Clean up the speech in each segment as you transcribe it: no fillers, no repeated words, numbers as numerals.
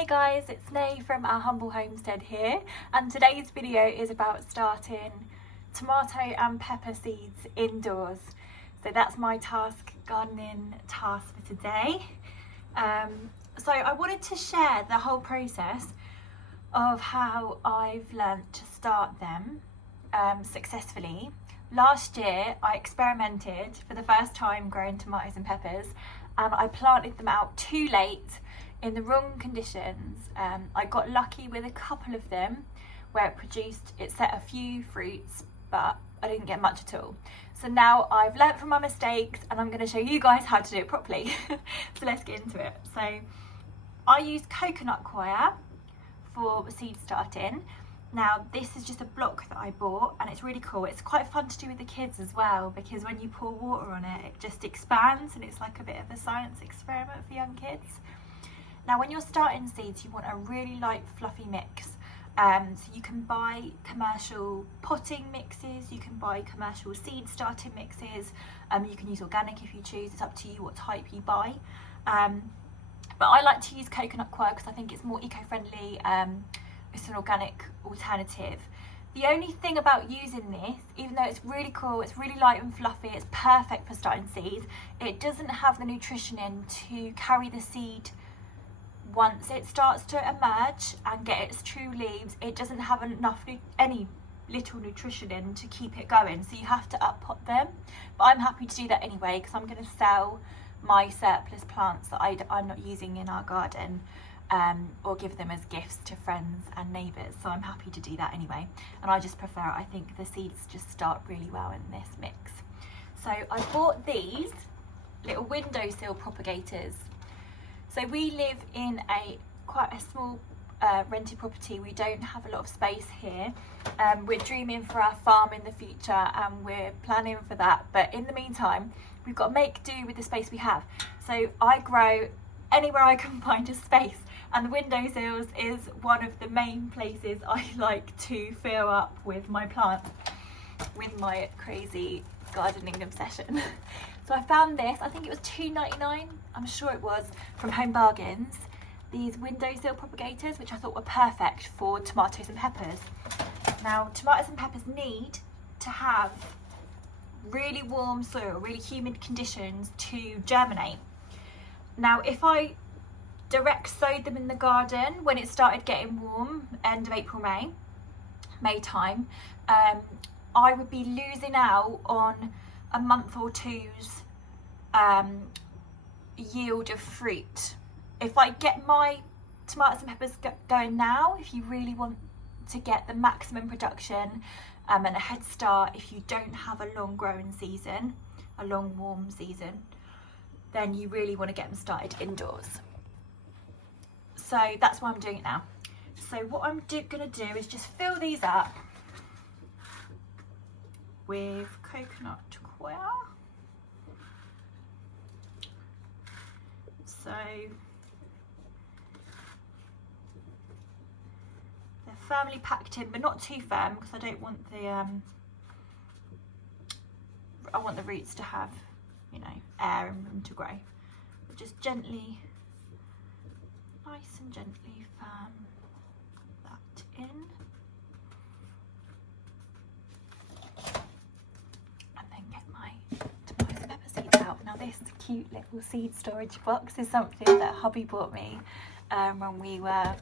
Hey guys, it's Nay from our humble homestead here, and today's video is about starting tomato and pepper seeds indoors. So that's my gardening task for today. So I wanted to share the whole process of how I've learnt to start them successfully. Last year I experimented for the first time growing tomatoes and peppers, and I planted them out too late in the wrong conditions. I got lucky with a couple of them where it set a few fruits, but I didn't get much at all. So now I've learnt from my mistakes and I'm going to show you guys how to do it properly. So let's get into it. So I use coconut coir for seed starting. Now this is just a block that I bought and it's really cool. It's quite fun to do with the kids as well, because when you pour water on it, it just expands and it's like a bit of a science experiment for young kids. Now when you're starting seeds, you want a really light fluffy mix. So you can buy commercial potting mixes, you can buy commercial seed starting mixes, you can use organic if you choose, it's up to you what type you buy. But I like to use coconut coir because I think it's more eco-friendly, it's an organic alternative. The only thing about using this, even though it's really cool, it's really light and fluffy, it's perfect for starting seeds, it doesn't have the nutrition in to carry the seed. Once it starts to emerge and get its true leaves, it doesn't have any little nutrition in to keep it going, so you have to up-pot them. But I'm happy to do that anyway because I'm going to sell my surplus plants that I'm not using in our garden, or give them as gifts to friends and neighbours, so I'm happy to do that anyway. And I just prefer it. I think the seeds just start really well in this mix. So I bought these little windowsill propagators. So we live in quite a small rented property. We don't have a lot of space here. We're dreaming for our farm in the future and we're planning for that. But in the meantime, we've got to make do with the space we have. So I grow anywhere I can find a space. And the windowsills is one of the main places I like to fill up with my plants, with my crazy gardening obsession. So I found this, I think it was $2.99, I'm sure it was, from Home Bargains. These windowsill propagators, which I thought were perfect for tomatoes and peppers. Now, tomatoes and peppers need to have really warm soil, really humid conditions to germinate. Now, if I direct sowed them in the garden when it started getting warm, end of April, May time, I would be losing out on a month or two's yield of fruit. If I get my tomatoes and peppers going now, if you really want to get the maximum production and a head start, if you don't have a long growing season, a long warm season, then you really want to get them started indoors. So that's why I'm doing it now. So what I'm gonna do is just fill these up with coconut coir. So they're firmly packed in, but not too firm because I don't want the I want the roots to have, you know, air and room to grow. But just gently, nice and gently firm that in. Now this cute little seed storage box is something that hubby bought me when we were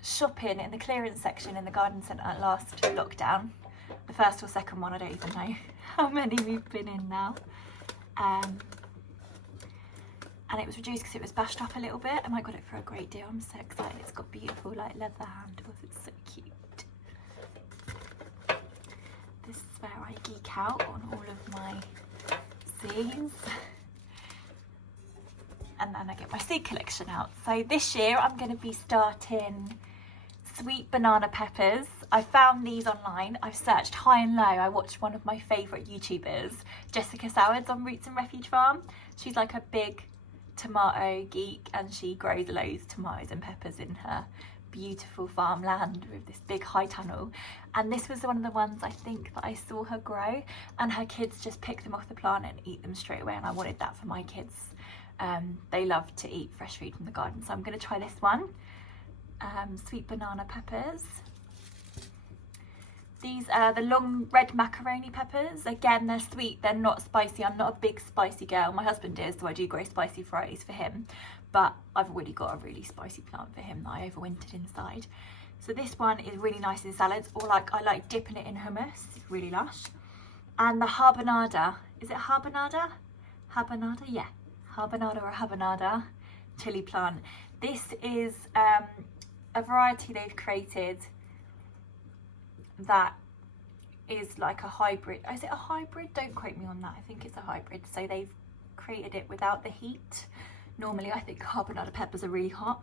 shopping in the clearance section in the garden centre last lockdown. The first or second one, I don't even know how many we've been in now. And it was reduced because it was bashed up a little bit, and I got it for a great deal. I'm so excited. It's got beautiful like leather handles. It's so cute. This is where I geek out on all of my seeds, and then I get my seed collection out. So this year I'm going to be starting sweet banana peppers. I found these online. I've searched high and low. I watched one of my favourite YouTubers, Jessica Sowards, on Roots and Refuge Farm. She's like a big tomato geek and she grows loads of tomatoes and peppers in her beautiful farmland with this big high tunnel, and this was one of the ones I think that I saw her grow, and her kids just pick them off the plant and eat them straight away, and I wanted that for my kids they love to eat fresh food from the garden. So I'm going to try this one. Sweet banana peppers. These are the long red macaroni peppers. Again, they're sweet, they're not spicy. I'm not a big spicy girl. My husband is, so I do grow spicy varieties for him. But I've already got a really spicy plant for him that I overwintered inside. So this one is really nice in salads, or like I like dipping it in hummus. It's really lush. And the habanada, is it habanada? Habanada, yeah. Habanada or habanada chili plant. This is a variety they've created that is like a hybrid. Is it a hybrid? Don't quote me on that. I think it's a hybrid. So they've created it without the heat. Normally I think habanada peppers are really hot.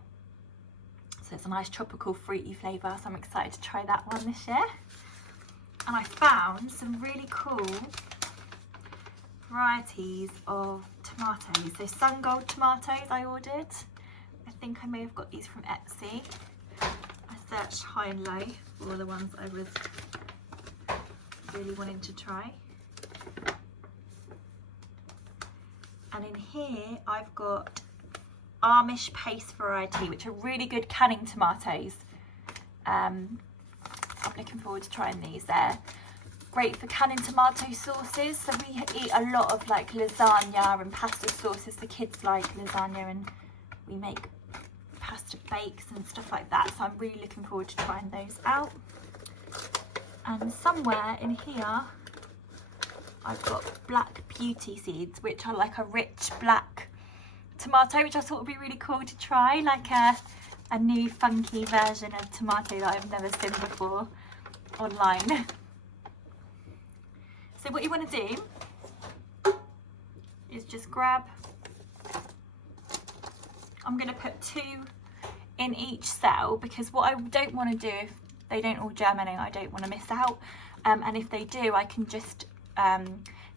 So it's a nice tropical fruity flavour. So I'm excited to try that one this year. And I found some really cool varieties of tomatoes. So sun gold tomatoes I ordered. I think I may have got these from Etsy. I searched high and low for all the ones I was really wanting to try. And in here I've got Amish paste variety, which are really good canning tomatoes. I'm looking forward to trying these. They're great for canning tomato sauces. So we eat a lot of like lasagna and pasta sauces. The kids like lasagna and we make pasta bakes and stuff like that. So I'm really looking forward to trying those out. And somewhere in here I've got black beauty seeds, which are like a rich black tomato, which I thought would be really cool to try, like a new funky version of tomato that I've never seen before online. So what you want to do is just grab, I'm going to put 2 in each cell, because what I don't want to do, if they don't all germinate, I don't want to miss out. And if they do, I can just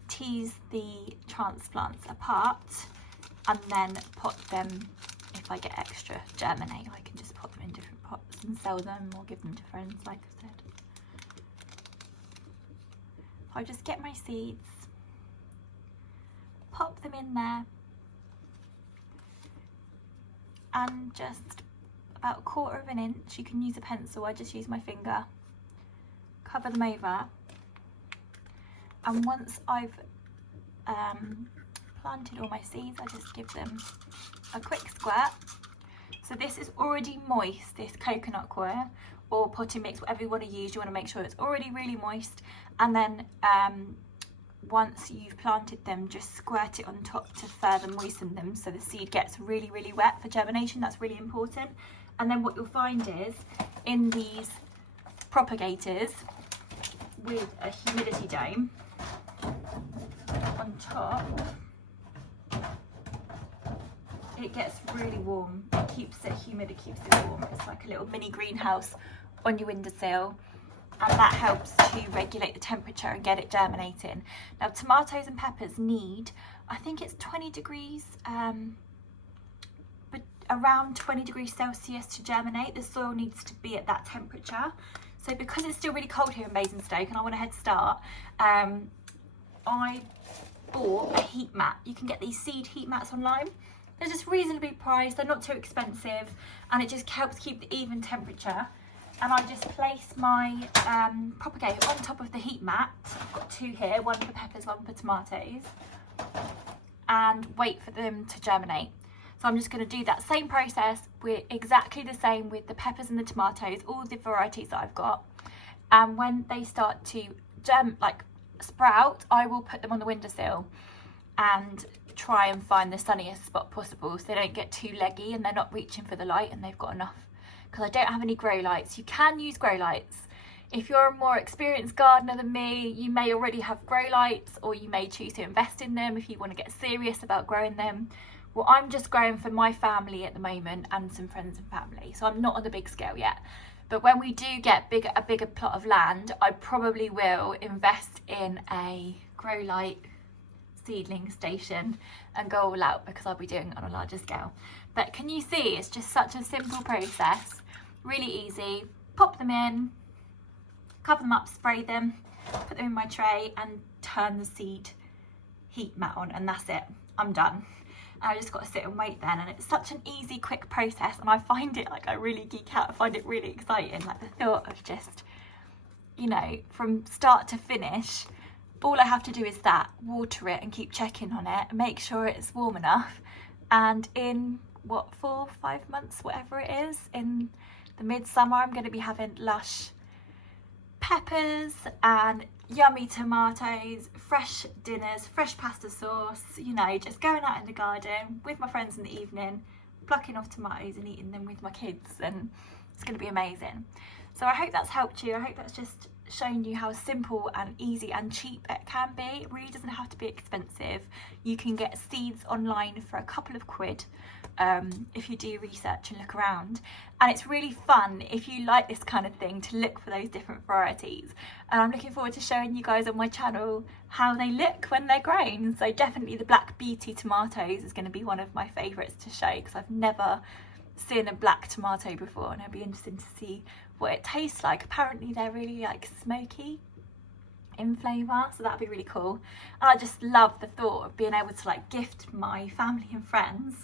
tease the transplants apart and then pot them. If I get extra germinate, I can just put them in different pots and sell them or give them to friends, like I said. I'll just get my seeds, pop them in there, and just about 1/4 of an inch, you can use a pencil, I just use my finger, cover them over. And once I've planted all my seeds, I just give them a quick squirt. So this is already moist, this coconut coir or potting mix, whatever you want to use. You want to make sure it's already really moist. And then once you've planted them, just squirt it on top to further moisten them so the seed gets really, really wet for germination. That's really important. And then what you'll find is in these propagators with a humidity dome on top, it gets really warm. It keeps it humid, it keeps it warm. It's like a little mini greenhouse on your windowsill, and that helps to regulate the temperature and get it germinating. Now tomatoes and peppers need, I think it's 20 degrees, but around 20 degrees Celsius to germinate. The soil needs to be at that temperature. So because it's still really cold here in Basingstoke and I want a head start, I bought a heat mat. You can get these seed heat mats online. They're just reasonably priced, they're not too expensive, and it just helps keep the even temperature. And I just place my propagator on top of the heat mat. I've got 2 here, one for peppers, one for tomatoes, and wait for them to germinate. So I'm just going to do that same process. We're exactly the same with the peppers and the tomatoes, all the varieties that I've got. And when they start to sprout, I will put them on the windowsill and try and find the sunniest spot possible so they don't get too leggy and they're not reaching for the light, and they've got enough. Because I don't have any grow lights. You can use grow lights. If you're a more experienced gardener than me, you may already have grow lights, or you may choose to invest in them if you want to get serious about growing them. Well, I'm just growing for my family at the moment and some friends and family, so I'm not on the big scale yet. But when we do get a bigger plot of land, I probably will invest in a grow light seedling station and go all out, because I'll be doing it on a larger scale. But can you see, it's just such a simple process, really easy. Pop them in, cover them up, spray them, put them in my tray and turn the seed heat mat on, and that's it, I'm done. and I just got to sit and wait then, and it's such an easy, quick process, and I find it like, I really geek out. I find it really exciting, like the thought of just, you know, from start to finish, all I have to do is that, water it and keep checking on it and make sure it's warm enough, and in what, 4-5 months, whatever it is, in the midsummer, I'm going to be having lush peppers and yummy tomatoes, fresh dinners, fresh pasta sauce, you know, just going out in the garden with my friends in the evening, plucking off tomatoes and eating them with my kids, and it's going to be amazing. So I hope that's helped you. I hope that's just shown you how simple and easy and cheap it can be. It really doesn't have to be expensive. You can get seeds online for a couple of quid if you do research and look around, and it's really fun if you like this kind of thing to look for those different varieties, and I'm looking forward to showing you guys on my channel how they look when they're grown. So definitely the Black Beauty tomatoes is going to be one of my favourites to show, because I've never seen a black tomato before, and it'll be interesting to see what it tastes like. Apparently they're really like smoky in flavour, so that'd be really cool. And I just love the thought of being able to like gift my family and friends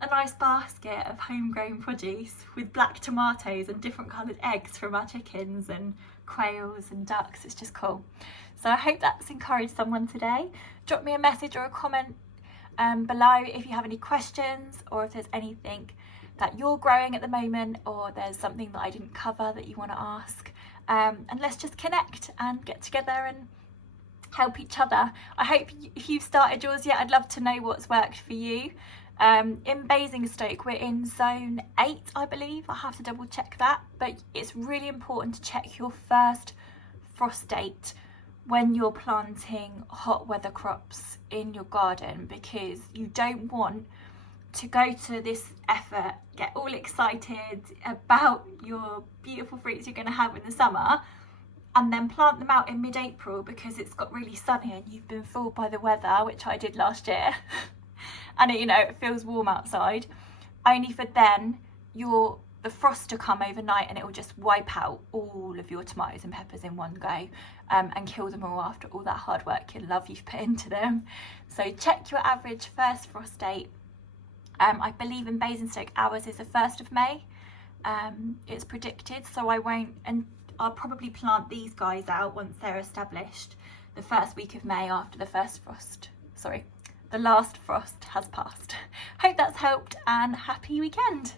a nice basket of homegrown produce with black tomatoes and different coloured eggs from our chickens and quails and ducks. It's just cool. So I hope that's encouraged someone today. Drop me a message or a comment below if you have any questions, or if there's anything that you're growing at the moment, or there's something that I didn't cover that you want to ask, and let's just connect and get together and help each other. I hope if you've started yours yet, I'd love to know what's worked for you. In Basingstoke we're in zone 8, I believe. I have to double check that, but it's really important to check your first frost date when you're planting hot weather crops in your garden, because you don't want to go to this effort, get all excited about your beautiful fruits you're going to have in the summer, and then plant them out in mid-April because it's got really sunny and you've been fooled by the weather, which I did last year, and you know, it feels warm outside, only for then the frost to come overnight and it will just wipe out all of your tomatoes and peppers in one go, and kill them all after all that hard work and love you've put into them. So check your average first frost date. I believe in Basingstoke ours is the 1st of May, it's predicted, so I'll probably plant these guys out once they're established the first week of May, after the last frost has passed. Hope that's helped, and happy weekend.